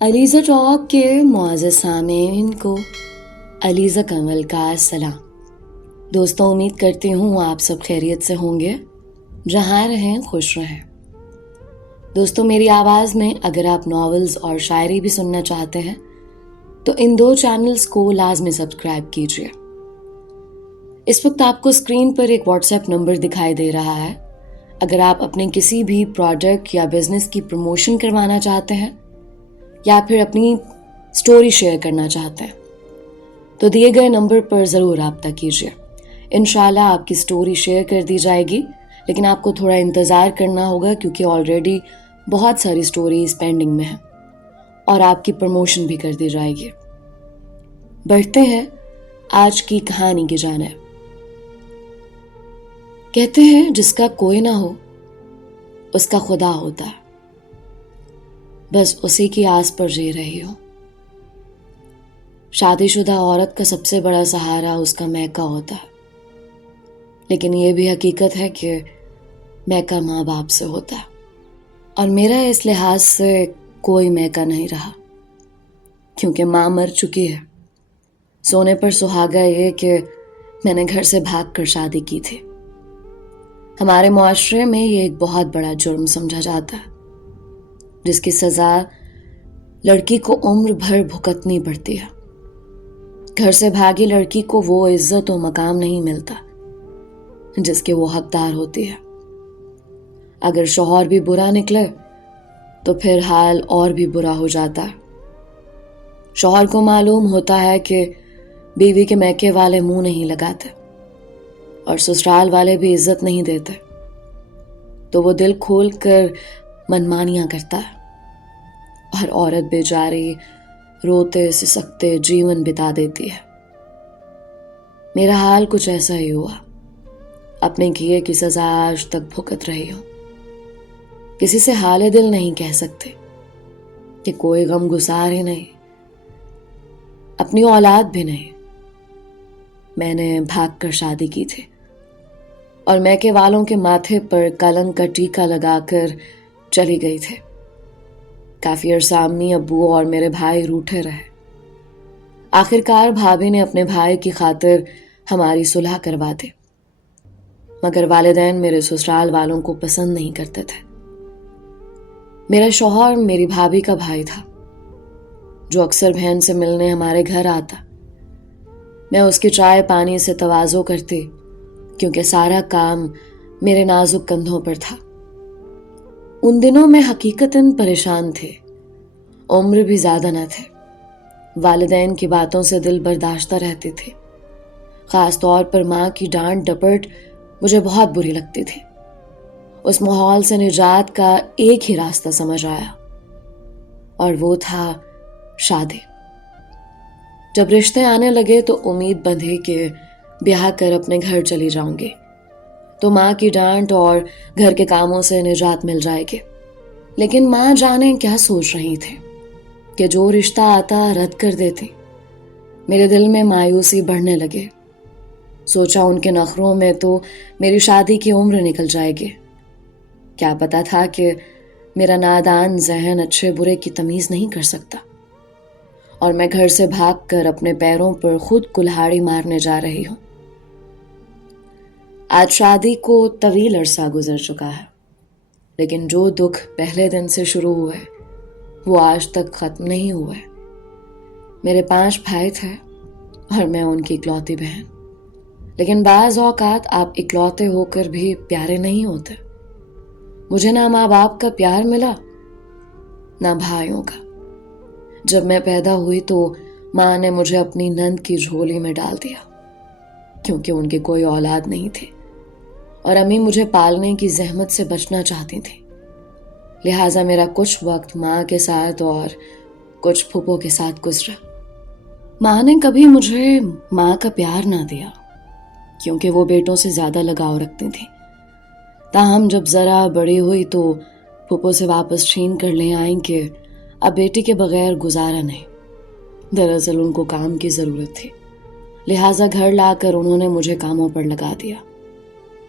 Alizeh talk کے معزز سامعین کو علیزہ کنول کا سلام۔ دوستوں، امید کرتی ہوں آپ سب خیریت سے ہوں گے، جہاں رہیں خوش رہیں۔ دوستوں، میری آواز میں اگر آپ ناولز اور شاعری بھی سننا چاہتے ہیں تو ان 2 چینلز کو لازمی سبسکرائب کیجیے۔ اس وقت آپ کو اسکرین پر ایک واٹس ایپ نمبر دکھائی دے رہا ہے۔ اگر آپ اپنے کسی بھی پروڈکٹ یا بزنس کی پروموشن کروانا چاہتے ہیں یا پھر اپنی سٹوری شیئر کرنا چاہتے ہیں تو دیے گئے نمبر پر ضرور رابطہ کیجیے۔ انشاءاللہ آپ کی سٹوری شیئر کر دی جائے گی، لیکن آپ کو تھوڑا انتظار کرنا ہوگا کیونکہ آلریڈی بہت ساری سٹوریز پینڈنگ میں ہیں اور آپ کی پروموشن بھی کر دی جائے گی۔ بڑھتے ہیں آج کی کہانی کی جانب۔ کہتے ہیں جس کا کوئی نہ ہو اس کا خدا ہوتا ہے، بس اسی کی آس پر جی رہی ہوں۔ شادی شدہ عورت کا سب سے بڑا سہارا اس کا میکا ہوتا ہے، لیکن یہ بھی حقیقت ہے کہ میکا ماں باپ سے ہوتا ہے، اور میرا اس لحاظ سے کوئی میکا نہیں رہا، کیونکہ ماں مر چکی ہے۔ سونے پر سہاگا یہ کہ میں نے گھر سے بھاگ کر شادی کی تھی۔ ہمارے معاشرے میں یہ ایک بہت بڑا جرم سمجھا جاتا ہے، جس کی سزا لڑکی کو عمر بھر بھگتنی پڑتی ہے۔ گھر سے بھاگی لڑکی کو وہ عزت و مقام نہیں ملتا جس کے وہ حقدار ہوتی ہے۔ اگر شوہر بھی برا نکلے تو پھر حال اور بھی برا ہو جاتا ہے۔ شوہر کو معلوم ہوتا ہے کہ بیوی کے میکے والے منہ نہیں لگاتے اور سسرال والے بھی عزت نہیں دیتے، تو وہ دل کھول کر منمانیاں کرتا ہے، اور عورت بیچاری روتے سسکتے جیون بتا دیتی ہے۔ میرا حال کچھ ایسا ہی ہوا۔ اپنے کیے کی سزا آج تک بھگت رہی ہوں۔ کسی سے حال دل نہیں کہہ سکتے کہ کوئی غم گسار ہی نہیں، اپنی اولاد بھی نہیں۔ میں نے بھاگ کر شادی کی تھی اور میکے والوں کے ماتھے پر کلنک کا ٹیکا لگا کر چلی گئی تھی۔ کافی عرصہ امی ابو اور میرے بھائی روٹھے رہے۔ آخرکار بھابھی نے اپنے بھائی کی خاطر ہماری صلح کروا دی، مگر والدین میرے سسرال والوں کو پسند نہیں کرتے تھے۔ میرا شوہر میری بھابھی کا بھائی تھا، جو اکثر بہن سے ملنے ہمارے گھر آتا۔ میں اس کی چائے پانی سے تواضع کرتی، کیونکہ سارا کام میرے نازک کندھوں پر تھا۔ ان دنوں میں حقیقتاً پریشان تھی، عمر بھی زیادہ نہ تھے۔ والدین کی باتوں سے دل برداشتہ رہتی تھی، خاص طور پر ماں کی ڈانٹ ڈپٹ مجھے بہت بری لگتی تھی۔ اس ماحول سے نجات کا ایک ہی راستہ سمجھ آیا، اور وہ تھا شادی۔ جب رشتے آنے لگے تو امید بندھی کہ بیاہ کر اپنے گھر چلی جاؤں گی تو ماں کی ڈانٹ اور گھر کے کاموں سے نجات مل جائے گی۔ لیکن ماں جانے کیا سوچ رہی تھی کہ جو رشتہ آتا رد کر دیتی۔ میرے دل میں مایوسی بڑھنے لگے۔ سوچا ان کے نخروں میں تو میری شادی کی عمر نکل جائے گی۔ کیا پتا تھا کہ میرا نادان ذہن اچھے برے کی تمیز نہیں کر سکتا، اور میں گھر سے بھاگ کر اپنے پیروں پر خود کلہاڑی مارنے جا رہی ہوں۔ آج شادی کو طویل عرصہ گزر چکا ہے، لیکن جو دکھ پہلے دن سے شروع ہوئے وہ آج تک ختم نہیں ہوئے۔ میرے 5 بھائی تھے اور میں ان کی اکلوتی بہن، لیکن بعض اوقات آپ اکلوتے ہو کر بھی پیارے نہیں ہوتے۔ مجھے نہ ماں باپ کا پیار ملا نہ بھائیوں کا۔ جب میں پیدا ہوئی تو ماں نے مجھے اپنی نند کی جھولی میں ڈال دیا، کیونکہ ان کی کوئی اولاد نہیں تھی، اور امی مجھے پالنے کی زحمت سے بچنا چاہتی تھی۔ لہٰذا میرا کچھ وقت ماں کے ساتھ اور کچھ پھپھو کے ساتھ گزرا۔ ماں نے کبھی مجھے ماں کا پیار نہ دیا، کیونکہ وہ بیٹوں سے زیادہ لگاؤ رکھتی تھی۔ تاہم جب ذرا بڑی ہوئی تو پھپھو سے واپس چھین کر لے آئیں کہ اب بیٹی کے بغیر گزارا نہیں۔ دراصل ان کو کام کی ضرورت تھی، لہٰذا گھر لا کر انہوں نے مجھے کاموں پر لگا دیا۔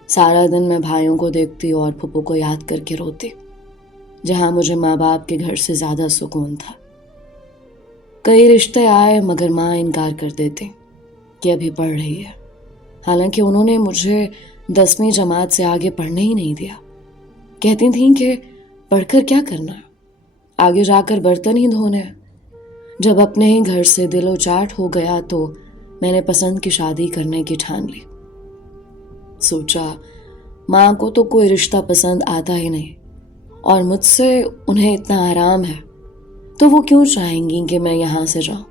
سارا دن میں بھائیوں کو دیکھتی اور پھپھو کو یاد کر کے روتی، جہاں مجھے ماں باپ کے گھر سے زیادہ سکون تھا۔ کئی رشتے آئے مگر ماں انکار کر دیتی کہ ابھی پڑھ رہی ہے، حالانکہ انہوں نے مجھے 10ویں جماعت سے آگے پڑھنے ہی نہیں دیا۔ کہتی تھیں کہ پڑھ کر کیا کرنا ہے، آگے جا کر برتن ہی دھونے ہیں۔ جب اپنے ہی گھر سے دل و چاٹ ہو گیا تو میں نے پسند کی شادی کرنے کی ٹھان لی۔ سوچا ماں کو تو کوئی رشتہ پسند آتا ہی نہیں، اور مجھ سے انہیں اتنا آرام ہے تو وہ کیوں چاہیں گی کہ میں یہاں سے جاؤں۔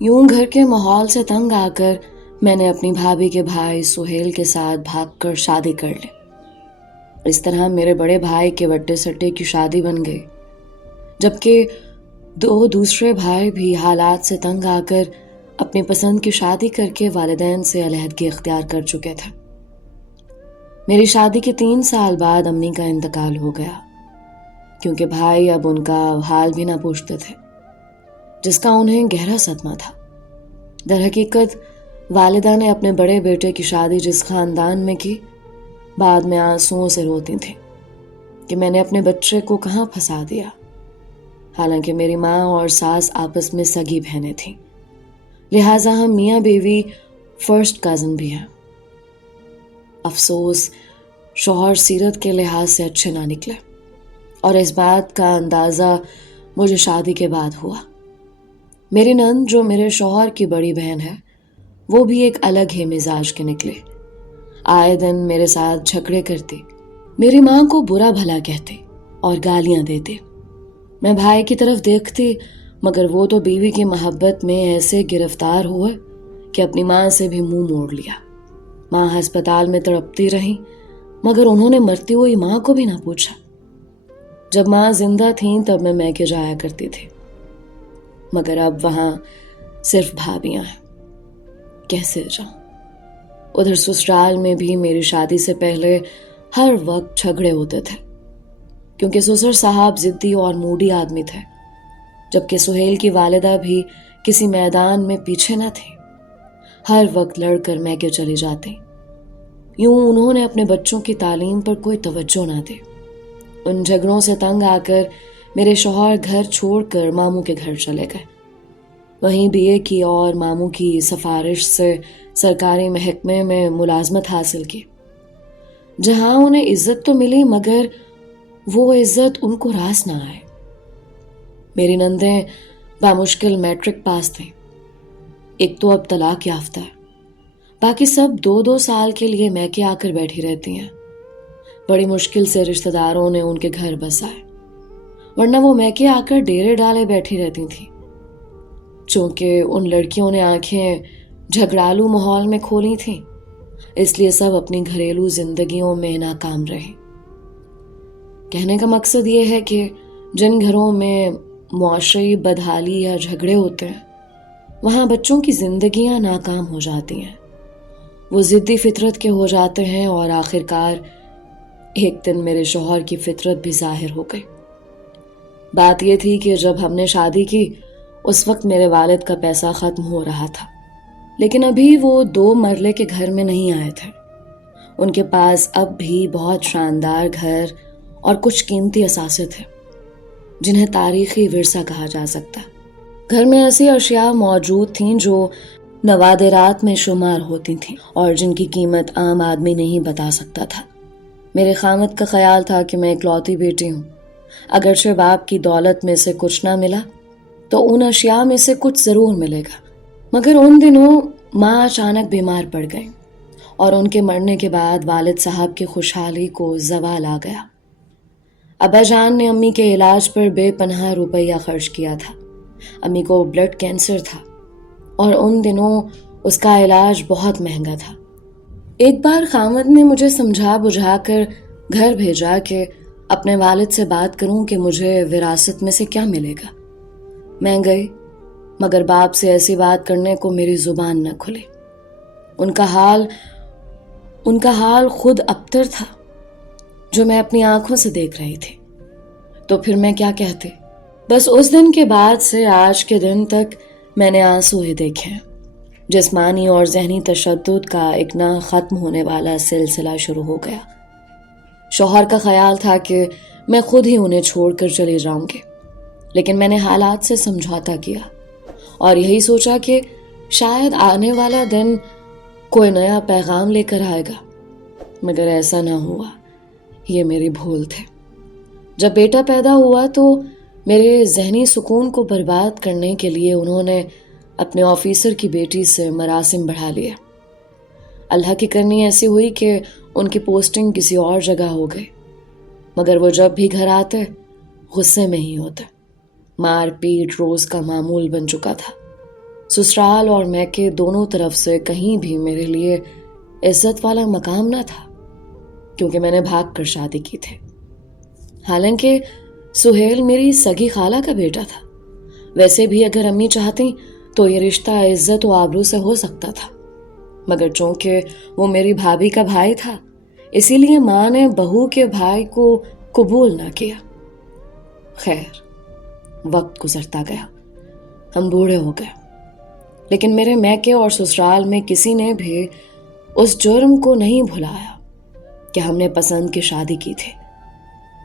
یوں گھر کے ماحول سے تنگ آ کر میں نے اپنی بھابھی کے بھائی سہیل کے ساتھ بھاگ کر شادی کر لی۔ اس طرح میرے بڑے بھائی کے وٹے سٹے کی شادی بن گئی، جبکہ 2 دوسرے بھائی بھی حالات سے تنگ آ کر اپنی پسند کی شادی کر کے والدین سے علیحدگی اختیار کر چکے تھے۔ میری شادی کے 3 سال بعد امی کا انتقال ہو گیا، کیونکہ بھائی اب ان کا حال بھی نہ پوچھتے تھے، جس کا انہیں گہرا صدمہ تھا۔ در حقیقت والدہ نے اپنے بڑے بیٹے کی شادی جس خاندان میں کی، بعد میں آنسوؤں سے روتی تھیں کہ میں نے اپنے بچے کو کہاں پھنسا دیا، حالانکہ میری ماں اور ساس آپس میں سگی بہنیں تھیں، لہٰذا ہم میاں بیوی فرسٹ کزن بھی ہیں۔ افسوس شوہر سیرت کے لحاظ سے اچھے نہ نکلے، اور اس بات کا اندازہ مجھے شادی کے بعد ہوا۔ میری نند جو میرے شوہر کی بڑی بہن ہے، وہ بھی ایک الگ ہی مزاج کے نکلے۔ آئے دن میرے ساتھ جھگڑے کرتی، میری ماں کو برا بھلا کہتے اور گالیاں دیتے۔ میں بھائی کی طرف دیکھتی مگر وہ تو بیوی کی محبت میں ایسے گرفتار ہوئے کہ اپنی ماں سے بھی منہ موڑ لیا۔ ماں ہسپتال میں تڑپتی رہی مگر انہوں نے مرتی ہوئی ماں کو بھی نہ پوچھا۔ جب ماں زندہ تھیں تب میں میکے جایا کرتی تھی، مگر اب وہاں صرف بھابیاں ہیں، کیسے جاؤں؟ ادھر سسرال میں بھی میری شادی سے پہلے ہر وقت جھگڑے ہوتے تھے، کیونکہ سسر صاحب ضدی اور موڈی آدمی تھے، جبکہ سہیل کی والدہ بھی کسی میدان میں پیچھے نہ تھی، ہر وقت لڑ کر میکے چلی جاتی۔ یوں انہوں نے اپنے بچوں کی تعلیم پر کوئی توجہ نہ دی۔ ان جھگڑوں سے تنگ آ کر میرے شوہر گھر چھوڑ کر ماموں کے گھر چلے گئے۔ وہیں BA کی اور ماموں کی سفارش سے سرکاری محکمے میں ملازمت حاصل کی، جہاں انہیں عزت تو ملی مگر وہ عزت ان کو راس نہ آئے۔ میری نندیں بامشکل میٹرک پاس تھیں، ایک تو اب طلاق یافتہ ہے، باقی سب 2 سال کے لیے میکے آ کر بیٹھی رہتی ہیں۔ بڑی مشکل سے رشتہ داروں نے ان کے گھر بسائے، ورنہ وہ میکے آ کر ڈیرے ڈالے بیٹھی رہتی تھیں۔ چونکہ ان لڑکیوں نے آنکھیں جھگڑالو ماحول میں کھولی تھیں، اس لیے سب اپنی گھریلو زندگیوں میں ناکام رہے۔ کہنے کا مقصد یہ ہے کہ جن گھروں میں معاشرتی بدحالی یا جھگڑے ہوتے ہیں، وہاں بچوں کی زندگیاں ناکام ہو جاتی ہیں، وہ ضدی فطرت کے ہو جاتے ہیں، اور آخرکار ایک دن میرے شوہر کی فطرت بھی ظاہر ہو گئی۔ بات یہ تھی کہ جب ہم نے شادی کی اس وقت میرے والد کا پیسہ ختم ہو رہا تھا، لیکن ابھی وہ 2 مرلے کے گھر میں نہیں آئے تھے۔ ان کے پاس اب بھی بہت شاندار گھر اور کچھ قیمتی اثاثے تھے جنہیں تاریخی ورثہ کہا جا سکتا۔ گھر میں ایسی اشیاء موجود تھیں جو نوادرات میں شمار ہوتی تھیں اور جن کی قیمت عام آدمی نہیں بتا سکتا تھا۔ میرے خامد کا خیال تھا کہ میں اکلوتی بیٹی ہوں، اگرچہ باپ کی دولت میں سے کچھ نہ ملا تو ان اشیاء میں سے کچھ ضرور ملے گا۔ مگر ان دنوں ماں اچانک بیمار پڑ گئیں، اور ان کے مرنے کے بعد والد صاحب کی خوشحالی کو زوال آ گیا۔ ابا جان نے امی کے علاج پر بے پناہ روپیہ خرچ کیا تھا۔ امی کو بلڈ کینسر تھا اور ان دنوں اس کا علاج بہت مہنگا تھا۔ ایک بار خامد نے مجھے سمجھا بجھا کر گھر بھیجا کہ اپنے والد سے بات کروں کہ مجھے وراثت میں سے کیا ملے گا۔ میں گئی، مگر باپ سے ایسی بات کرنے کو میری زبان نہ کھلی۔ ان کا حال خود ابتر تھا جو میں اپنی آنکھوں سے دیکھ رہی تھی، تو پھر میں کیا کہتی۔ بس اس دن کے بعد سے آج کے دن تک میں نے آنسو ہی دیکھے ہیں۔ جسمانی اور ذہنی تشدد کا ایک نہ ختم ہونے والا سلسلہ شروع ہو گیا۔ شوہر کا خیال تھا کہ میں خود ہی انہیں چھوڑ کر چلی جاؤں گی، لیکن میں نے حالات سے سمجھوتا کیا اور یہی سوچا کہ شاید آنے والا دن کوئی نیا پیغام لے کر آئے گا، مگر ایسا نہ ہوا۔ یہ میری بھول تھے۔ جب بیٹا پیدا ہوا تو میرے ذہنی سکون کو برباد کرنے کے لیے انہوں نے اپنے آفیسر کی بیٹی سے مراسم بڑھا لیا۔ اللہ کی کرنی ایسی ہوئی کہ ان کی پوسٹنگ کسی اور جگہ ہو گئی، مگر وہ جب بھی گھر آتے غصے میں ہی ہوتے۔ مار پیٹ روز کا معمول بن چکا تھا۔ سسرال اور میکے دونوں طرف سے کہیں بھی میرے لیے عزت والا مقام نہ تھا، کیونکہ میں نے بھاگ کر شادی کی تھی۔ حالانکہ سہیل میری سگی خالہ کا بیٹا تھا۔ ویسے بھی اگر امی چاہتی تو یہ رشتہ عزت و آبرو سے ہو سکتا تھا، مگر چونکہ وہ میری بھابھی کا بھائی تھا، اسی لیے ماں نے بہو کے بھائی کو قبول نہ کیا۔ خیر، وقت گزرتا گیا، ہم بوڑھے ہو گئے، لیکن میرے میکے اور سسرال میں کسی نے بھی اس جرم کو نہیں بھلایا کہ ہم نے پسند کی شادی کی تھی۔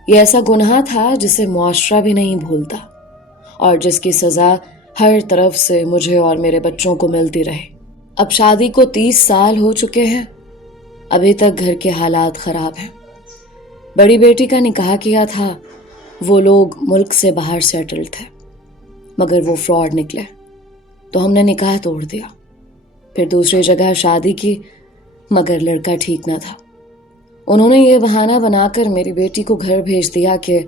یہ ایسا گناہ تھا جسے معاشرہ بھی نہیں بھولتا، اور جس کی سزا ہر طرف سے مجھے اور میرے بچوں کو ملتی رہی۔ اب شادی کو 30 سال ہو چکے ہیں، ابھی تک گھر کے حالات خراب ہیں۔ بڑی بیٹی کا نکاح کیا تھا، وہ لوگ ملک سے باہر سیٹل تھے، مگر وہ فراڈ نکلے تو ہم نے نکاح توڑ دیا۔ پھر دوسری جگہ شادی کی، مگر لڑکا ٹھیک نہ تھا۔ انہوں نے یہ بہانہ بنا کر میری بیٹی کو گھر بھیج دیا کہ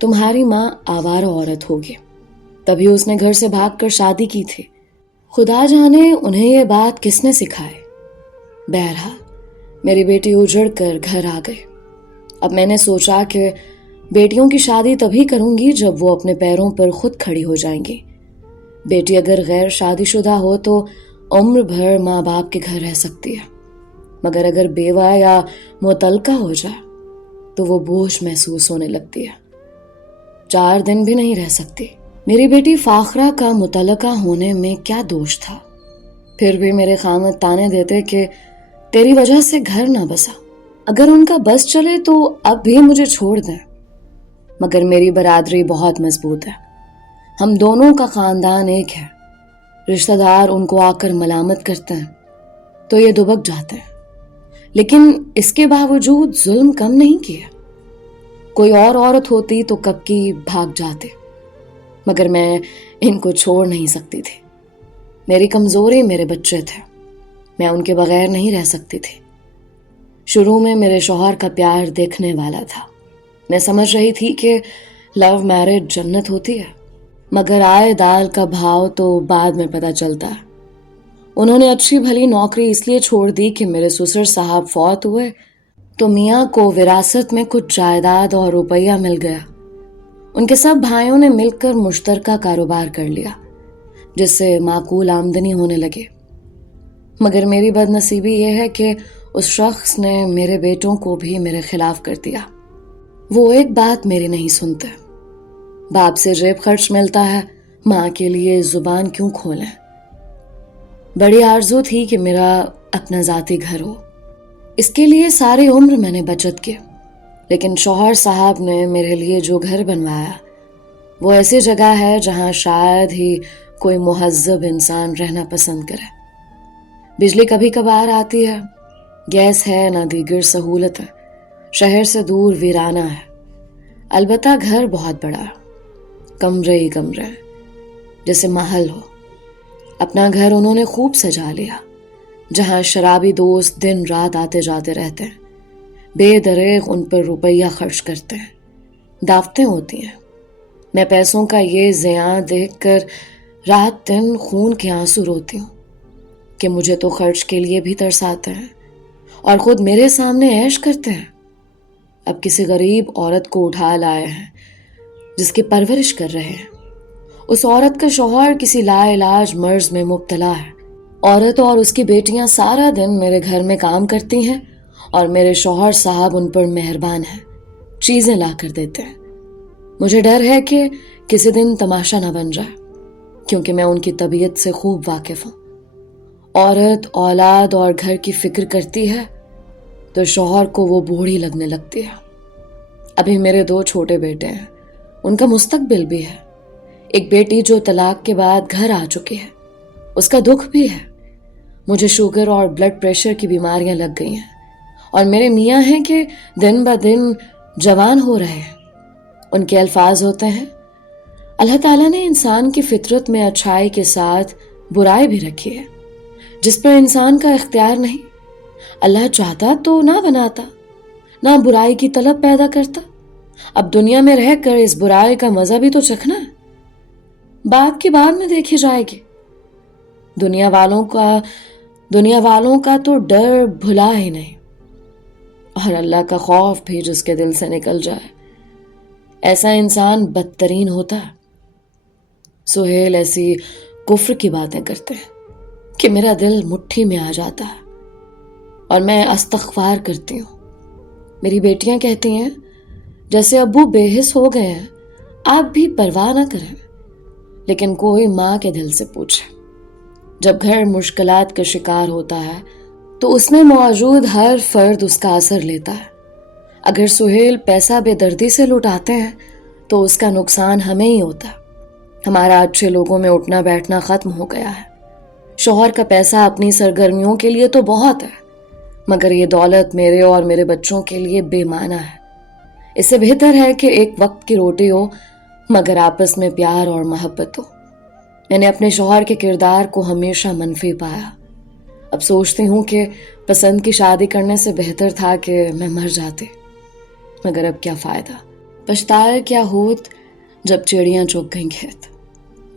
تمہاری ماں آوارہ عورت ہوگی، تبھی اس نے گھر سے بھاگ کر شادی کی تھی۔ خدا جانے انہیں یہ بات کس نے سکھائی۔ بہرحال میری بیٹی اجڑ کر گھر آ گئی۔ اب میں نے سوچا کہ بیٹیوں کی شادی تبھی کروں گی جب وہ اپنے پیروں پر خود کھڑی ہو جائیں گی۔ بیٹی اگر غیر شادی شدہ ہو تو عمر بھر ماں باپ کے گھر رہ سکتی ہے، مگر اگر بیوہ یا مطلقہ ہو جائے تو وہ بوجھ محسوس ہونے لگتی ہے، 4 دن بھی نہیں رہ سکتی۔ میری بیٹی فاخرہ کا مطلقہ ہونے میں کیا دوش تھا؟ پھر بھی میرے خامد تانے دیتے کہ تیری وجہ سے گھر نہ بسا، اگر ان کا بس چلے تو اب بھی مجھے چھوڑ دیں۔ مگر میری برادری بہت مضبوط ہے، ہم دونوں کا خاندان ایک ہے۔ رشتہ دار ان کو آ کر ملامت کرتے ہیں تو یہ دبک جاتے ہیں، لیکن اس کے باوجود ظلم کم نہیں کیا۔ کوئی اور عورت ہوتی تو کب کی بھاگ جاتے، مگر میں ان کو چھوڑ نہیں سکتی تھی۔ میری کمزوری میرے بچے تھے، میں ان کے بغیر نہیں رہ سکتی تھی۔ شروع میں میرے شوہر کا پیار دیکھنے والا تھا، میں سمجھ رہی تھی کہ لو میرج جنت ہوتی ہے، مگر آئے دال کا بھاؤ تو بعد میں پتہ چلتا ہے۔ انہوں نے اچھی بھلی نوکری اس لیے چھوڑ دی کہ میرے سسر صاحب فوت ہوئے تو میاں کو وراثت میں کچھ جائیداد اور روپیہ مل گیا۔ ان کے سب بھائیوں نے مل کر مشترکہ کاروبار کر لیا، جس سے معقول آمدنی ہونے لگے۔ مگر میری بد نصیبی یہ ہے کہ اس شخص نے میرے بیٹوں کو بھی میرے خلاف کر دیا۔ وہ ایک بات میری نہیں سنتے۔ باپ سے جیب خرچ ملتا ہے، ماں کے لیے زبان کیوں کھولیں؟ بڑی آرزو تھی کہ میرا اپنا ذاتی گھر ہو، اس کے لیے ساری عمر میں نے بچت کی، لیکن شوہر صاحب نے میرے لیے جو گھر بنوایا وہ ایسی جگہ ہے جہاں شاید ہی کوئی مہذب انسان رہنا پسند کرے۔ بجلی کبھی کبھار آتی ہے، گیس ہے نہ دیگر سہولت ہے، شہر سے دور ویرانہ ہے۔ البتہ گھر بہت بڑا ہے، کمرے ہی کمرے ہیں، جیسے محل ہو۔ اپنا گھر انہوں نے خوب سجا لیا، جہاں شرابی دوست دن رات آتے جاتے رہتے ہیں، بے دریغ ان پر روپیہ خرچ کرتے ہیں، دعوتیں ہوتی ہیں۔ میں پیسوں کا یہ زیاں دیکھ کر رات دن خون کے آنسو روتی ہوں کہ مجھے تو خرچ کے لیے بھی ترس آتے ہیں اور خود میرے سامنے عیش کرتے ہیں۔ اب کسی غریب عورت کو اٹھا لائے ہیں جس کی پرورش کر رہے ہیں۔ اس عورت کا شوہر کسی لا علاج مرض میں مبتلا ہے۔ عورت اور اس کی بیٹیاں سارا دن میرے گھر میں کام کرتی ہیں اور میرے شوہر صاحب ان پر مہربان ہیں، چیزیں لا کر دیتے ہیں۔ مجھے ڈر ہے کہ کسی دن تماشا نہ بن جائے، کیونکہ میں ان کی طبیعت سے خوب واقف ہوں۔ عورت اولاد اور گھر کی فکر کرتی ہے تو شوہر کو وہ بوڑھی لگنے لگتی ہے۔ ابھی میرے 2 چھوٹے بیٹے ہیں، ان کا مستقبل بھی ہے، ایک بیٹی جو طلاق کے بعد گھر آ چکی ہے، اس کا دکھ بھی ہے۔ مجھے شوگر اور بلڈ پریشر کی بیماریاں لگ گئی ہیں، اور میرے میاں ہیں کہ دن بہ دن جوان ہو رہے ہیں۔ ان کے الفاظ ہوتے ہیں، اللہ تعالیٰ نے انسان کی فطرت میں اچھائی کے ساتھ برائی بھی رکھی ہے، جس پر انسان کا اختیار نہیں۔ اللہ چاہتا تو نہ بناتا، نہ برائی کی طلب پیدا کرتا۔ اب دنیا میں رہ کر اس برائی کا مزہ بھی تو چکھنا ہے، بعد کی بعد میں دیکھی جائے گی۔ دنیا والوں کا تو ڈر بھلا ہی نہیں، اور اللہ کا خوف بھی جس کے دل سے نکل جائے، ایسا انسان بدترین ہوتا ہے۔ سہیل ایسی کفر کی باتیں کرتے ہیں کہ میرا دل مٹھی میں آ جاتا ہے، اور میں استغفار کرتی ہوں۔ میری بیٹیاں کہتی ہیں، جیسے ابو بے حس ہو گئے ہیں، آپ بھی پرواہ نہ کریں۔ لیکن کوئی ماں کے دل سے پوچھے، جب گھر مشکلات کا شکار ہوتا ہے تو اس میں موجود ہر فرد اس کا اثر لیتا ہے۔ اگر سہیل پیسہ بے دردی سے لٹاتے ہیں تو اس کا نقصان ہمیں ہی ہوتا ہے۔ ہمارا اچھے لوگوں میں اٹھنا بیٹھنا ختم ہو گیا ہے۔ شوہر کا پیسہ اپنی سرگرمیوں کے لیے تو بہت ہے، مگر یہ دولت میرے اور میرے بچوں کے لیے بے معنی ہے۔ اس سے بہتر ہے کہ ایک وقت کی روٹی ہو مگر آپس میں پیار اور محبت ہو۔ میں نے اپنے شوہر کے کردار کو ہمیشہ منفی پایا۔ اب سوچتی ہوں کہ پسند کی شادی کرنے سے بہتر تھا کہ میں مر جاتی، مگر اب کیا فائدہ، پچھتایا کیا ہوت جب چڑیاں چگ گئیں کھیت۔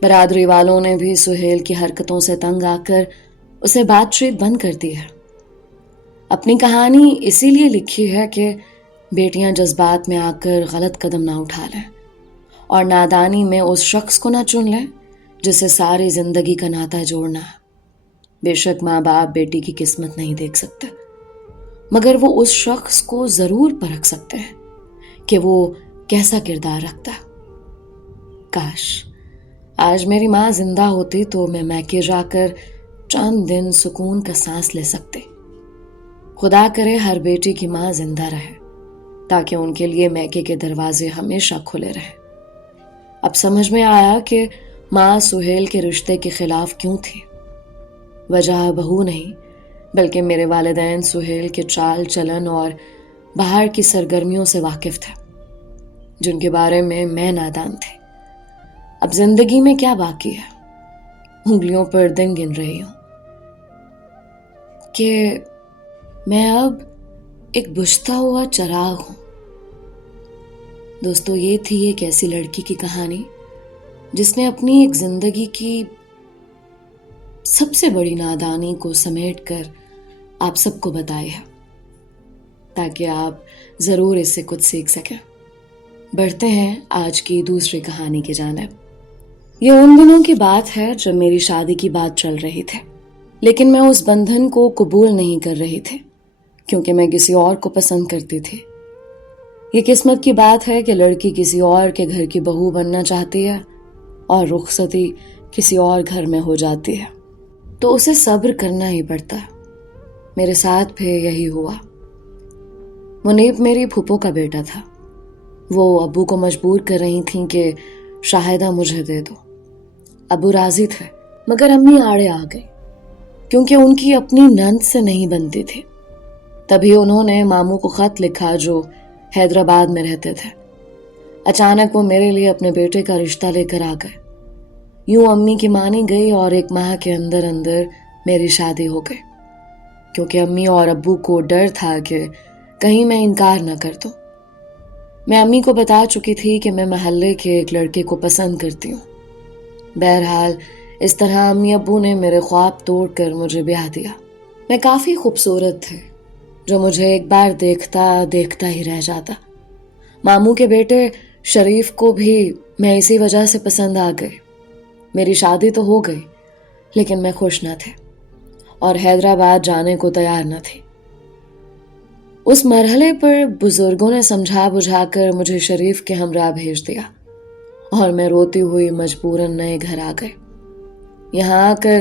برادری والوں نے بھی سہیل کی حرکتوں سے تنگ آ کر اسے بات چیت بند کر دی ہے۔ اپنی کہانی اسی لیے لکھی ہے کہ بیٹیاں جذبات میں آ کر غلط قدم نہ اٹھا لیں، اور نادانی میں اس شخص کو نہ چن لیں جسے ساری زندگی کا ناتا جوڑنا ہے۔ بے شک ماں باپ بیٹی کی قسمت نہیں دیکھ سکتے، مگر وہ اس شخص کو ضرور پرکھ سکتے ہیں کہ وہ کیسا کردار رکھتا ہے۔ کاش آج میری ماں زندہ ہوتی تو میں میکے جا کر چند دن سکون کا سانس لے سکتی۔ خدا کرے ہر بیٹی کی ماں زندہ رہے تاکہ ان کے لیے میکے کے دروازے ہمیشہ کھلے رہیں۔ اب سمجھ میں آیا کہ ماں سہیل کے رشتے کے خلاف کیوں تھی۔ وجہ بہو نہیں بلکہ میرے والدین سہیل کے چال چلن اور باہر کی سرگرمیوں سے واقف تھے، جن کے بارے میں نادان تھی۔ اب زندگی میں کیا باقی ہے، انگلیوں پر دن گن رہی ہوں کہ میں اب ایک بجھتا ہوا چراغ ہوں۔ دوستو، یہ تھی ایک ایسی لڑکی کی کہانی جس نے اپنی ایک زندگی کی سب سے بڑی نادانی کو سمیٹ کر آپ سب کو بتائی ہے، تاکہ آپ ضرور اس سے کچھ سیکھ سکیں۔ بڑھتے ہیں آج کی دوسری کہانی کی جانب۔ یہ ان دنوں کی بات ہے جب میری شادی کی بات چل رہی تھی، لیکن میں اس بندھن کو قبول نہیں کر رہی تھی کیونکہ میں کسی اور کو پسند کرتی تھی۔ یہ قسمت کی بات ہے کہ لڑکی کسی اور کے گھر کی بہو بننا چاہتی ہے اور رخصتی کسی اور گھر میں ہو جاتی ہے، تو اسے صبر کرنا ہی پڑتا ہے۔ میرے ساتھ بھی یہی ہوا۔ منیب میری پھوپھو کا بیٹا تھا۔ وہ ابو کو مجبور کر رہی تھیں کہ شاہدہ مجھے دے دو۔ ابو راضی تھے مگر امی آڑے آ گئی کیونکہ ان کی اپنی نند سے نہیں بنتی تھی۔ تبھی انہوں نے ماموں کو خط لکھا جو حیدرآباد میں رہتے تھے۔ اچانک وہ میرے لیے اپنے بیٹے کا رشتہ لے کر آ گئے۔ یوں امی کی مانی گئی اور 1 ماہ کے اندر اندر میری شادی ہو گئی، کیونکہ امی اور ابو کو ڈر تھا کہ کہیں میں انکار نہ کر دوں۔ میں امی کو بتا چکی تھی کہ میں محلے کے ایک لڑکے کو پسند کرتی ہوں۔ بہرحال اس طرح امی ابو نے میرے خواب توڑ کر مجھے بیاہ دیا۔ میں کافی خوبصورت تھی جو مجھے ایک بار دیکھتا ہی رہ جاتا۔ ماموں کے بیٹے شریف کو بھی میں اسی وجہ سے پسند آ گئی۔ میری شادی تو ہو گئی لیکن میں خوش نہ تھی اور حیدرآباد جانے کو تیار نہ تھی۔ اس مرحلے پر بزرگوں نے سمجھا بجھا کر مجھے شریف کے ہمراہ بھیج دیا اور میں روتی ہوئی مجبوراً نئے گھر آ گئی۔ یہاں آ کر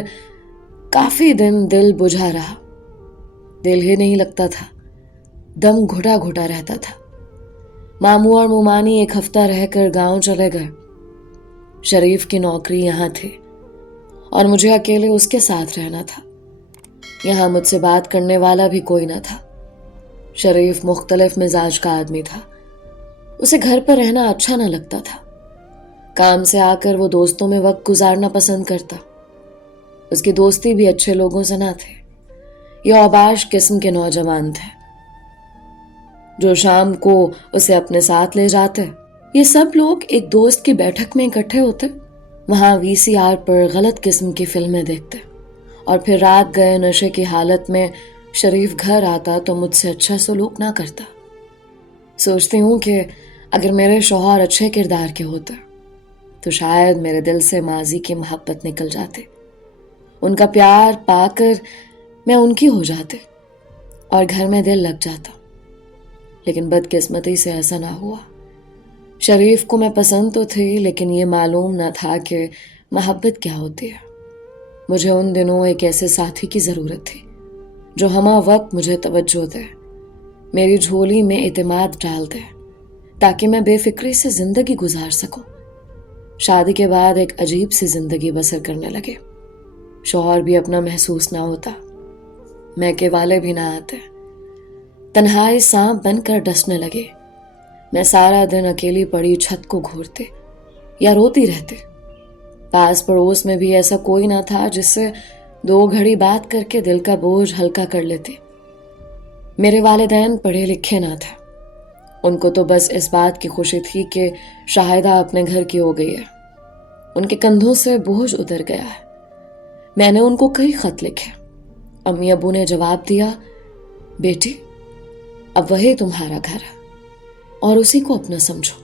کافی دن دل بجھا رہا، دل ہی نہیں لگتا تھا، دم گھٹا گھٹا رہتا تھا۔ ماموں اور مومانی 1 ہفتہ رہ کر گاؤں چلے گئے۔ شریف کی نوکری یہاں تھی اور مجھے اکیلے اس کے ساتھ رہنا تھا۔ یہاں مجھ سے بات کرنے والا بھی کوئی نہ تھا۔ شریف مختلف مزاج کا آدمی تھا۔ اسے گھر پر رہنا اچھا نہ لگتا تھا۔ کام سے آ کر وہ دوستوں میں وقت گزارنا پسند کرتا۔ اس کی دوستی بھی اچھے لوگوں سے نہ تھے۔ یہ اوباش قسم کے نوجوان تھے جو شام کو اسے اپنے ساتھ لے جاتے۔ یہ سب لوگ ایک دوست کی بیٹھک میں اکٹھے ہوتے، وہاں VCR پر غلط قسم کی فلمیں دیکھتے، اور پھر رات گئے نشے کی حالت میں شریف گھر آتا تو مجھ سے اچھا سلوک نہ کرتا۔ سوچتی ہوں کہ اگر میرے شوہر اچھے کردار کے ہوتے تو شاید میرے دل سے ماضی کی محبت نکل جاتی، ان کا پیار پا کر میں ان کی ہو جاتی اور گھر میں دل لگ جاتا۔ لیکن بدقسمتی سے ایسا نہ ہوا۔ شریف کو میں پسند تو تھی، لیکن یہ معلوم نہ تھا کہ محبت کیا ہوتی ہے۔ مجھے ان دنوں ایک ایسے ساتھی کی ضرورت تھی جو ہمہ وقت مجھے توجہ دے، میری جھولی میں اعتماد ڈال دے، تاکہ میں بے فکری سے زندگی گزار سکوں۔ شادی کے بعد ایک عجیب سی زندگی بسر کرنے لگے۔ شوہر بھی اپنا محسوس نہ ہوتا، میکے والے بھی نہ آتے۔ تنہائی سانپ بن کر ڈسنے لگے۔ میں سارا دن اکیلی پڑی چھت کو گھورتی یا روتی رہتی۔ پاس پڑوس میں بھی ایسا کوئی نہ تھا جس سے 2 گھڑی بات کر کے دل کا بوجھ ہلکا کر لیتی۔ میرے والدین پڑھے لکھے نہ تھے۔ ان کو تو بس اس بات کی خوشی تھی کہ شاہدہ اپنے گھر کی ہو گئی ہے۔ ان کے کندھوں سے بوجھ اتر گیا ہے۔ میں نے ان کو کئی خط لکھے۔ امی ابو نے جواب دیا، بیٹی اب وہی تمہارا گھر ہے اور اسی کو اپنا سمجھو۔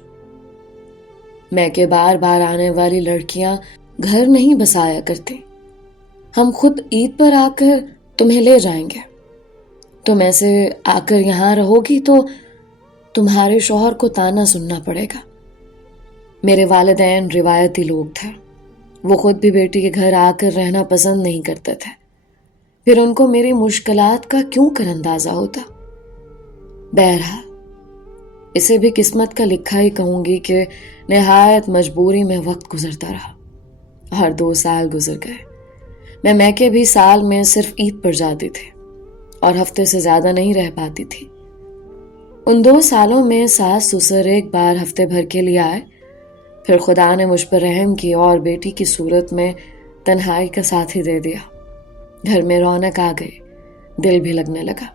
میں کہ بار بار آنے والی لڑکیاں گھر نہیں بسایا کرتی۔ ہم خود عید پر آ کر تمہیں لے جائیں گے۔ تم ایسے آ کر یہاں رہو گی تو تمہارے شوہر کو تانا سننا پڑے گا۔ میرے والدین روایتی لوگ تھے۔ وہ خود بھی بیٹی کے گھر آ کر رہنا پسند نہیں کرتے تھے۔ پھر ان کو میری مشکلات کا کیوں کر اندازہ ہوتا؟ بہرحال اسے بھی قسمت کا لکھا ہی کہوں گی کہ نہایت مجبوری میں وقت گزرتا رہا اور 2 سال گزر گئے۔ میں میکے بھی سال میں صرف عید پر جاتی تھی اور ہفتے سے زیادہ نہیں رہ پاتی تھی۔ ان 2 سالوں میں ساس سسر ایک بار ہفتے بھر کے لیے آئے، پھر خدا نے مجھ پر رحم کی اور بیٹی کی صورت میں تنہائی کا ساتھی دے دیا۔ گھر میں رونق آ گئی، دل بھی لگنے لگا۔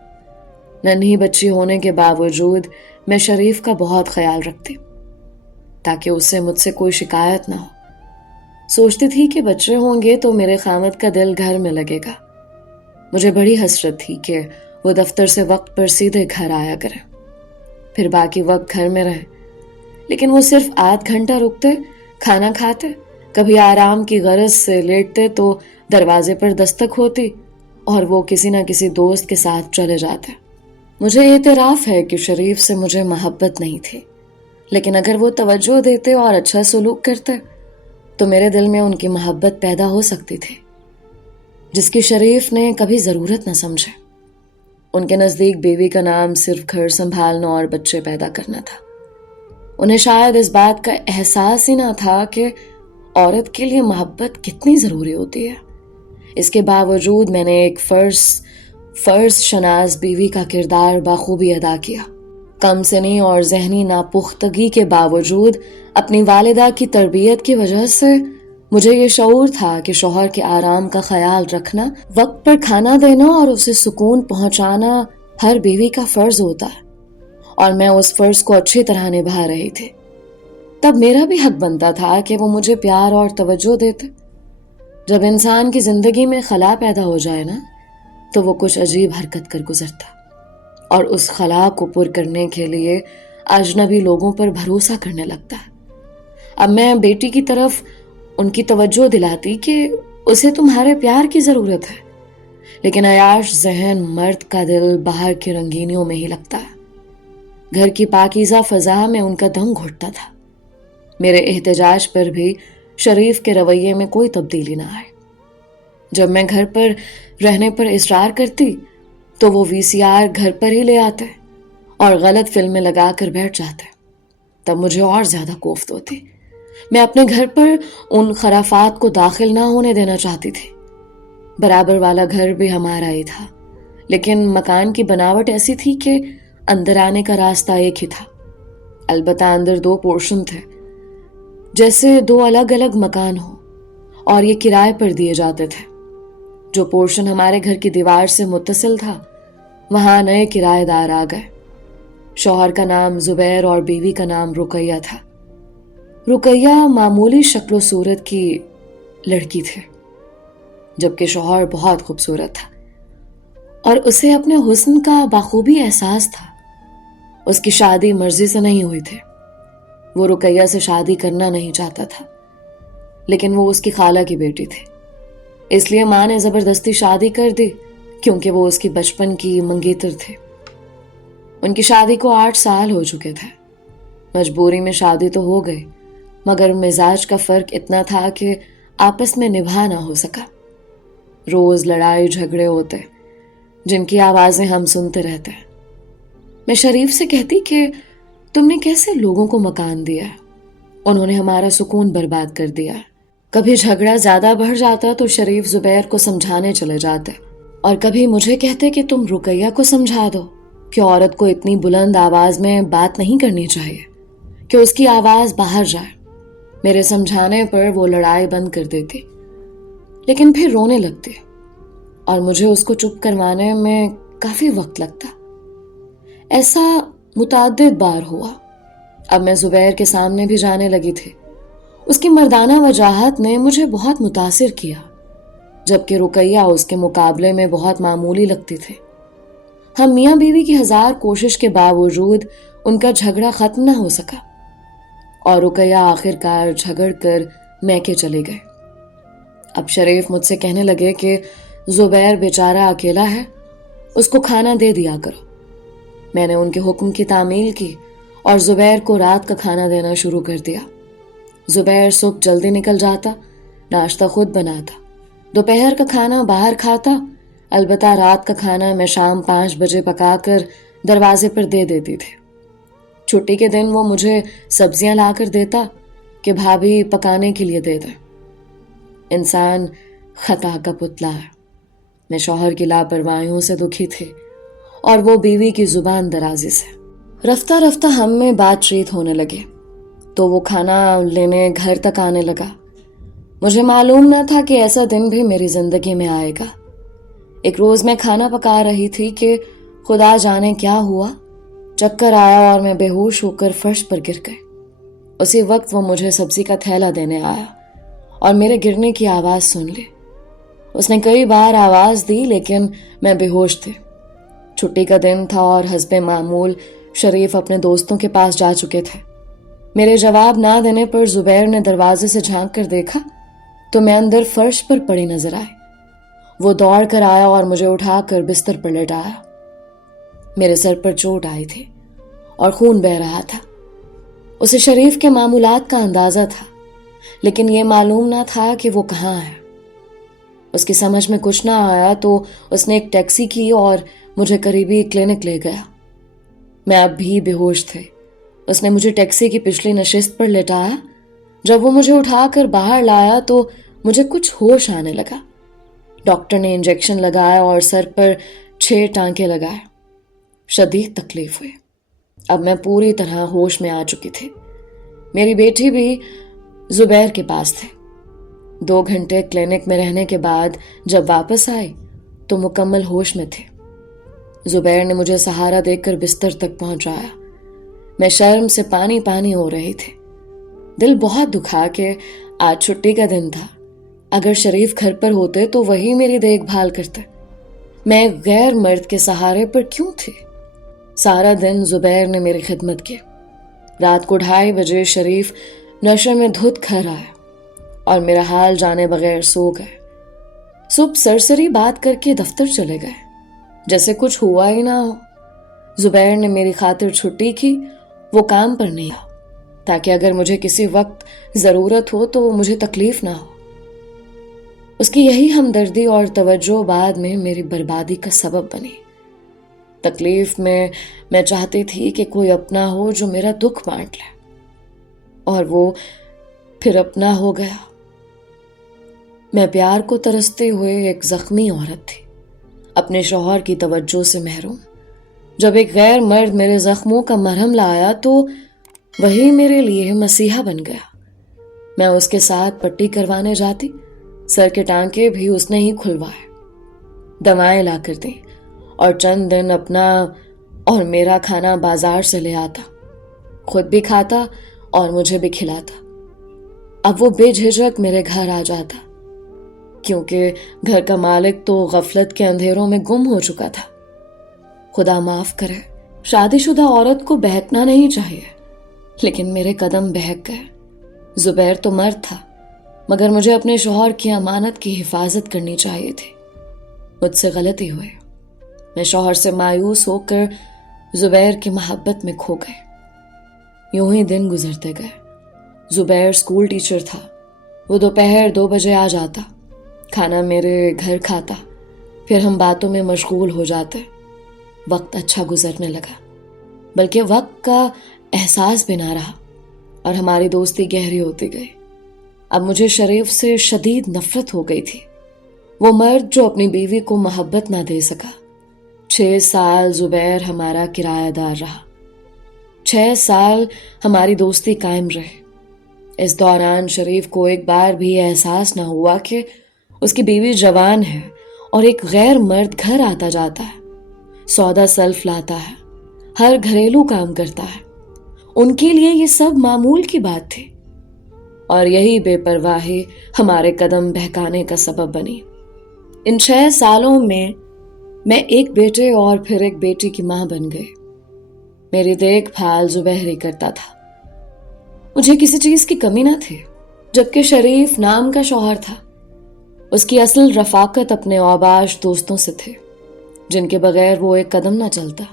ننھی بچی ہونے کے باوجود میں شریف کا بہت خیال رکھتی تاکہ اس سے مجھ سے کوئی شکایت نہ ہو۔ سوچتی تھی کہ بچے ہوں گے تو میرے خامد کا دل گھر میں لگے گا۔ مجھے بڑی حسرت تھی کہ وہ دفتر سے وقت پر سیدھے گھر آیا کرے، پھر باقی وقت گھر میں رہے، لیکن وہ صرف آدھ گھنٹہ رکتے، کھانا کھاتے، کبھی آرام کی غرض سے لیٹتے تو دروازے پر دستک ہوتی اور وہ کسی نہ کسی دوست کے ساتھ چلے جاتے۔ مجھے اعتراف ہے کہ شریف سے مجھے محبت نہیں تھی، لیکن اگر وہ توجہ دیتے اور اچھا سلوک کرتے تو میرے دل میں ان کی محبت پیدا ہو سکتی تھی، جس کی شریف نے کبھی ضرورت نہ سمجھے۔ ان کے نزدیک بیوی کا نام صرف گھر سنبھالنا اور بچے پیدا کرنا تھا۔ انہیں شاید اس بات کا احساس ہی نہ تھا کہ عورت کے لیے محبت کتنی ضروری ہوتی ہے۔ اس کے باوجود میں نے ایک فرض شناس بیوی کا کردار بخوبی ادا کیا۔ کم سنی اور ذہنی ناپختگی کے باوجود اپنی والدہ کی تربیت کی وجہ سے مجھے یہ شعور تھا کہ شوہر کے آرام کا خیال رکھنا، وقت پر کھانا دینا اور اسے سکون پہنچانا ہر بیوی کا فرض ہوتا ہے، اور میں اس فرض کو اچھی طرح نبھا رہی تھی۔ تب میرا بھی حق بنتا تھا کہ وہ مجھے پیار اور توجہ دیتے۔ جب انسان کی زندگی میں خلا پیدا ہو جائے نا تو وہ کچھ عجیب حرکت کر گزرتا، اور اس خلا کو پر کرنے کے لیے اجنبی لوگوں پر بھروسہ کرنے لگتا ہے۔ اب میں بیٹی کی طرف ان کی توجہ دلاتی کہ اسے تمہارے پیار کی ضرورت ہے، لیکن عیاش ذہن مرد کا دل باہر کی رنگینیوں میں ہی لگتا ہے۔ گھر کی پاکیزہ فضا میں ان کا دم گھٹتا تھا۔ میرے احتجاج پر بھی شریف کے رویے میں کوئی تبدیلی نہ آئی۔ جب میں گھر پر رہنے پر اصرار کرتی تو وہ VCR گھر پر ہی لے آتے اور غلط فلمیں لگا کر بیٹھ جاتے۔ تب مجھے اور زیادہ کوفت ہوتی۔ میں اپنے گھر پر ان خرافات کو داخل نہ ہونے دینا چاہتی تھی۔ برابر والا گھر بھی ہمارا ہی تھا، لیکن مکان کی بناوٹ ایسی تھی کہ اندر آنے کا راستہ ایک ہی تھا۔ البتہ اندر 2 پورشن تھے، جیسے 2 الگ الگ مکان ہوں، اور یہ کرائے پر دیے جاتے تھے۔ جو پورشن ہمارے گھر کی دیوار سے متصل تھا، وہاں نئے کرائے دار آ گئے۔ شوہر کا نام زبیر اور بیوی کا نام رقیہ تھا۔ رقیہ معمولی شکل و صورت کی لڑکی تھے، جبکہ شوہر بہت خوبصورت تھا اور اسے اپنے حسن کا بخوبی احساس تھا۔ اس کی شادی مرضی سے نہیں ہوئی تھی۔ وہ رقیہ سے شادی کرنا نہیں چاہتا تھا، لیکن وہ اس کی خالہ کی بیٹی تھی، اس لیے ماں نے زبردستی شادی کر دی، کیونکہ وہ اس کی بچپن کی منگیتر تھے۔ ان کی شادی کو 8 سال ہو چکے تھے۔ مجبوری میں شادی تو ہو گئی، مگر مزاج کا فرق اتنا تھا کہ آپس میں نبھا نہ ہو سکا۔ روز لڑائی جھگڑے ہوتے، جن کی آوازیں ہم سنتے رہتے۔ میں شریف سے کہتی کہ تم نے کیسے لوگوں کو مکان دیا؟ انہوں نے ہمارا سکون برباد کر دیا۔ کبھی جھگڑا زیادہ بڑھ جاتا تو شریف زبیر کو سمجھانے چلے جاتے، اور کبھی مجھے کہتے کہ تم رقیہ کو سمجھا دو کہ عورت کو اتنی بلند آواز میں بات نہیں کرنی چاہیے کہ اس کی آواز باہر جائے۔ میرے سمجھانے پر وہ لڑائی بند کر دیتی، لیکن پھر رونے لگتی، اور مجھے اس کو چپ کروانے میں کافی وقت لگتا۔ ایسا متعدد بار ہوا۔ اب میں زبیر کے سامنے بھی جانے لگی تھی۔ اس کی مردانہ وجاہت نے مجھے بہت متاثر کیا، جبکہ رقیہ اس کے مقابلے میں بہت معمولی لگتی تھی۔ ہم میاں بیوی کی 1000 کوشش کے باوجود ان کا جھگڑا ختم نہ ہو سکا، اور رقیہ آخر کار جھگڑ کر میکے چلے گئے۔ اب شریف مجھ سے کہنے لگے کہ زبیر بیچارہ اکیلا ہے، اس کو کھانا دے دیا کرو۔ میں نے ان کے حکم کی تعمیل کی اور زبیر کو رات کا کھانا دینا شروع کر دیا۔ زبیر صبح جلدی نکل جاتا، ناشتہ خود بناتا، دوپہر کا کھانا باہر کھاتا، البتہ رات کا کھانا میں شام 5 بجے پکا کر دروازے پر دے دیتی تھی۔ چھٹی کے دن وہ مجھے سبزیاں لا کر دیتا کہ بھابھی پکانے کے لیے دے دیں۔ انسان خطا کا پتلا ہے۔ میں شوہر کی لاپرواہیوں سے دکھی تھی، اور وہ بیوی کی زبان درازی سے۔ رفتہ رفتہ ہم میں بات چیت ہونے لگے، تو وہ کھانا لینے گھر تک آنے لگا۔ مجھے معلوم نہ تھا کہ ایسا دن بھی میری زندگی میں آئے گا۔ ایک روز میں کھانا پکا رہی تھی کہ خدا جانے کیا ہوا، چکر آیا اور میں بے ہوش ہو کر فرش پر گر گئی۔ اسی وقت وہ مجھے سبزی کا تھیلا دینے آیا اور میرے گرنے کی آواز سن لی۔ اس نے کئی بار آواز دی، لیکن میں بے ہوش تھی۔ چھٹی کا دن تھا اور حسب معمول شریف اپنے دوستوں کے پاس جا چکے تھے۔ میرے جواب نہ دینے پر زبیر نے دروازے سے جھانک کر دیکھا تو میں اندر فرش پر پڑی نظر آئی۔ وہ دوڑ کر آیا اور مجھے اٹھا کر بستر پر لٹایا۔ میرے سر پر چوٹ آئی تھی اور خون بہہ رہا تھا۔ اسے شریف کے معمولات کا اندازہ تھا، لیکن یہ معلوم نہ تھا کہ وہ کہاں ہے۔ اس کی سمجھ میں کچھ نہ آیا تو اس نے ایک ٹیکسی کی اور مجھے قریبی کلینک لے گیا۔ میں اب بھی بے ہوش تھے۔ اس نے مجھے ٹیکسی کی پچھلی نشست پر لٹایا۔ جب وہ مجھے اٹھا کر باہر لایا تو مجھے کچھ ہوش آنے لگا۔ ڈاکٹر نے انجیکشن لگایا اور سر پر 6 ٹانکے لگائے۔ شدید تکلیف ہوئی۔ اب میں پوری طرح ہوش میں آ چکی تھی۔ میری بیٹی بھی زبیر کے پاس تھے۔ 2 گھنٹے کلینک میں رہنے کے بعد جب واپس آئی تو مکمل ہوش میں تھے۔ زبیر نے مجھے سہارا دے کر بستر تک پہنچایا۔ میں شرم سے پانی پانی ہو رہی تھی۔ دل بہت دکھا کہ آج چھٹی کا دن تھا۔ اگر شریف گھر پر ہوتے تو وہی میری دیکھ بھال کرتے۔ میں غیر مرد کے سہارے پر کیوں تھی؟ سارا دن زبیر نے میری خدمت کی۔ رات کو 2:30 بجے شریف نشے میں دھت گھر آیا اور میرا حال جانے بغیر سو گئے۔ صبح سرسری بات کر کے دفتر چلے گئے، جیسے کچھ ہوا ہی نہ ہو۔ زبیر نے میری خاطر چھٹی کی، وہ کام پر نہیں آیا تاکہ اگر مجھے کسی وقت ضرورت ہو تو مجھے تکلیف نہ ہو۔ اس کی یہی ہمدردی اور توجہ بعد میں میری بربادی کا سبب بنی۔ تکلیف میں چاہتی تھی کہ کوئی اپنا ہو جو میرا دکھ بانٹ لے، اور وہ پھر اپنا ہو گیا۔ میں پیار کو ترستے ہوئے ایک زخمی عورت تھی، اپنے شوہر کی توجہ سے محروم۔ جب ایک غیر مرد میرے زخموں کا مرہم لایا تو وہی میرے لیے مسیحا بن گیا۔ میں اس کے ساتھ پٹی کروانے جاتی، سر کے ٹانکے بھی اس نے ہی کھلوائے، دوائیں لا کر دیں، اور چند دن اپنا اور میرا کھانا بازار سے لے آتا، خود بھی کھاتا اور مجھے بھی کھلاتا۔ اب وہ بے جھجک میرے گھر آ جاتا، کیونکہ گھر کا مالک تو غفلت کے اندھیروں میں گم ہو چکا تھا۔ خدا معاف کرے، شادی شدہ عورت کو بہکنا نہیں چاہیے، لیکن میرے قدم بہک گئے۔ زبیر تو مرد تھا، مگر مجھے اپنے شوہر کی امانت کی حفاظت کرنی چاہیے تھی۔ مجھ سے غلطی ہوئی، میں شوہر سے مایوس ہو کر زبیر کی محبت میں کھو گئے۔ یوں ہی دن گزرتے گئے۔ زبیر اسکول ٹیچر تھا، وہ دوپہر 2 بجے آ جاتا، کھانا میرے گھر کھاتا، پھر ہم باتوں میں مشغول ہو جاتے۔ وقت اچھا گزرنے لگا، بلکہ وقت کا احساس بھی نہ رہا، اور ہماری دوستی گہری ہوتی گئی۔ اب مجھے شریف سے شدید نفرت ہو گئی تھی، وہ مرد جو اپنی بیوی کو محبت نہ دے سکا۔ 6 سال زبیر ہمارا کرایہ دار رہا، 6 سال ہماری دوستی قائم رہے۔ اس دوران شریف کو ایک بار بھی احساس نہ ہوا کہ اس کی بیوی جوان ہے اور ایک غیر مرد گھر آتا جاتا ہے، سودا سلف لاتا ہے، ہر گھریلو کام کرتا ہے۔ ان کے لیے یہ سب معمول کی بات تھی، اور یہی بے پرواہی ہمارے قدم بہکانے کا سبب بنی۔ ان 6 سالوں میں ایک بیٹے اور پھر ایک بیٹی کی ماں بن گئی۔ میری دیکھ بھال زبیر ہی کرتا تھا، مجھے کسی چیز کی کمی نہ تھی، جبکہ شریف نام کا شوہر تھا۔ اس کی اصل رفاقت اپنے اوباش دوستوں سے تھے، جن کے بغیر وہ ایک قدم نہ چلتا۔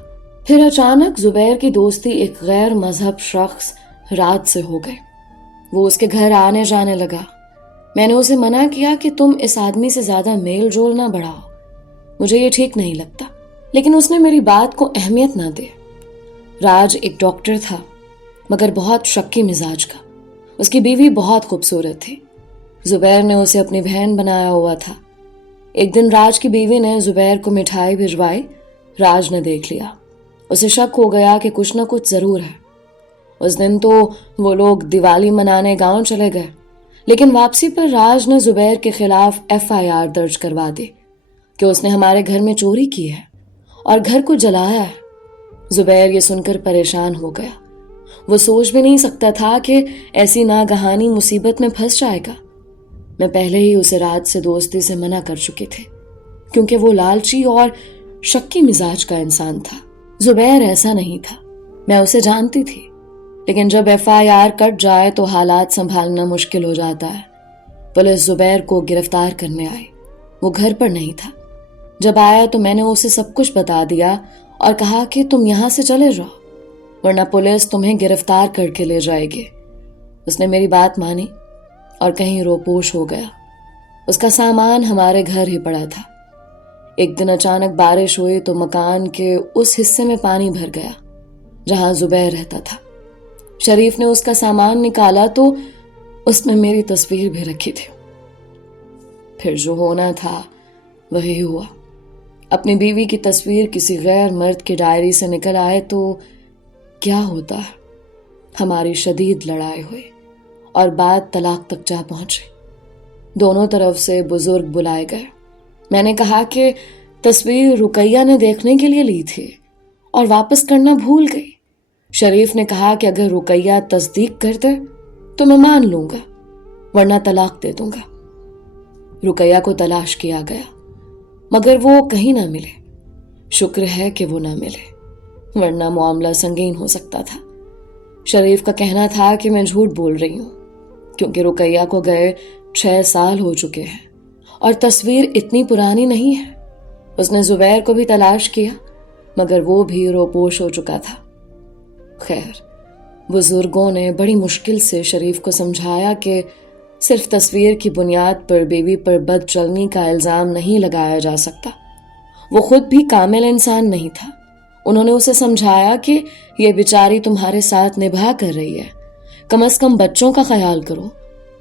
پھر اچانک زبیر کی دوستی ایک غیر مذہب شخص رات سے ہو گئی۔ وہ اس کے گھر آنے جانے لگا۔ میں نے اسے منع کیا کہ تم اس آدمی سے زیادہ میل جول نہ بڑھاؤ، مجھے یہ ٹھیک نہیں لگتا، لیکن اس نے میری بات کو اہمیت نہ دی۔ راج ایک ڈاکٹر تھا، مگر بہت شکی مزاج کا۔ اس کی بیوی بہت خوبصورت تھی، زبیر نے اسے اپنی بہن بنایا ہوا تھا۔ ایک دن راج کی بیوی نے زبیر کو مٹھائی بھجوائی، راج نے دیکھ لیا، اسے شک ہو گیا کہ کچھ نہ کچھ ضرور ہے۔ اس دن تو وہ لوگ دیوالی منانے گاؤں چلے گئے، لیکن واپسی پر راج نے زبیر کے خلاف FIR درج کروا دی کہ اس نے ہمارے گھر میں چوری کی ہے اور گھر کو جلایا ہے۔ زبیر یہ سن کر پریشان ہو گیا، وہ سوچ بھی نہیں سکتا تھا کہ ایسی ناگہانی مصیبت میں پھنس جائے گا۔ میں پہلے ہی اسے راج سے دوستی سے منع کر چکی تھی، کیونکہ وہ لالچی اور شکی مزاج کا انسان تھا۔ زبیر ایسا نہیں تھا، میں اسے جانتی تھی، لیکن جب FIR کٹ جائے تو حالات سنبھالنا مشکل ہو جاتا ہے۔ پولیس زبیر کو گرفتار کرنے آئی، وہ گھر پر نہیں تھا۔ جب آیا تو میں نے اسے سب کچھ بتا دیا اور کہا کہ تم یہاں سے چلے جاؤ، ورنہ پولیس تمہیں گرفتار کر کے لے جائے گی۔ اس نے میری بات مانی اور کہیں روپوش ہو گیا۔ اس کا سامان ہمارے گھر ہی پڑا تھا۔ ایک دن اچانک بارش ہوئی تو مکان کے اس حصے میں پانی بھر گیا جہاں زبیر رہتا تھا۔ شریف نے اس کا سامان نکالا تو اس میں میری تصویر بھی رکھی تھی۔ پھر جو ہونا تھا وہی ہوا۔ اپنی بیوی کی تصویر کسی غیر مرد کی ڈائری سے نکل آئے تو کیا ہوتا ہے۔ ہماری شدید لڑائی ہوئی اور بات طلاق تک جا پہنچی۔ دونوں طرف سے بزرگ بلائے گئے۔ میں نے کہا کہ تصویر رقیہ نے دیکھنے کے لیے لی تھی اور واپس کرنا بھول گئی۔ شریف نے کہا کہ اگر رقیہ تصدیق کر دے تو میں مان لوں گا، ورنہ طلاق دے دوں گا۔ رقیہ کو تلاش کیا گیا، مگر وہ کہیں نہ ملے۔ شکر ہے کہ وہ نہ ملے، ورنہ معاملہ سنگین ہو سکتا تھا۔ شریف کا کہنا تھا کہ میں جھوٹ بول رہی ہوں، کیونکہ رقیہ کو گئے 6 سال ہو چکے ہیں اور تصویر اتنی پرانی نہیں ہے۔ اس نے زبیر کو بھی تلاش کیا، مگر وہ بھی روپوش ہو چکا تھا۔ خیر، بزرگوں نے بڑی مشکل سے شریف کو سمجھایا کہ صرف تصویر کی بنیاد پر بیوی پر بد چلنی کا الزام نہیں لگایا جا سکتا۔ وہ خود بھی کامل انسان نہیں تھا۔ انہوں نے اسے سمجھایا کہ یہ بیچاری تمہارے ساتھ نبھا کر رہی ہے، کم از کم بچوں کا خیال کرو۔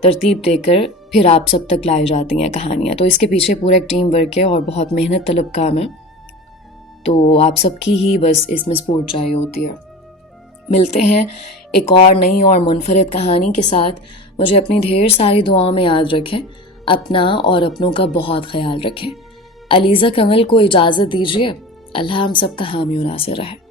ترتیب دے کر پھر آپ سب تک لائی جاتی ہیں کہانیاں. تو اس کے پیچھے پورا ایک ٹیم ورک ہے اور بہت محنت طلب کام ہے. تو آپ سب کی ہی بس اس میں سپورٹ چاہیے ہوتی ہے. ملتے ہیں ایک اور نئی اور منفرد کہانی کے ساتھ. مجھے اپنی ڈھیر ساری دعاؤں میں یاد رکھیں. اپنا اور اپنوں کا بہت خیال رکھیں. علیزہ کمل کو اجازت دیجیے. اللہ ہم سب کا حامی و ناصر رہے.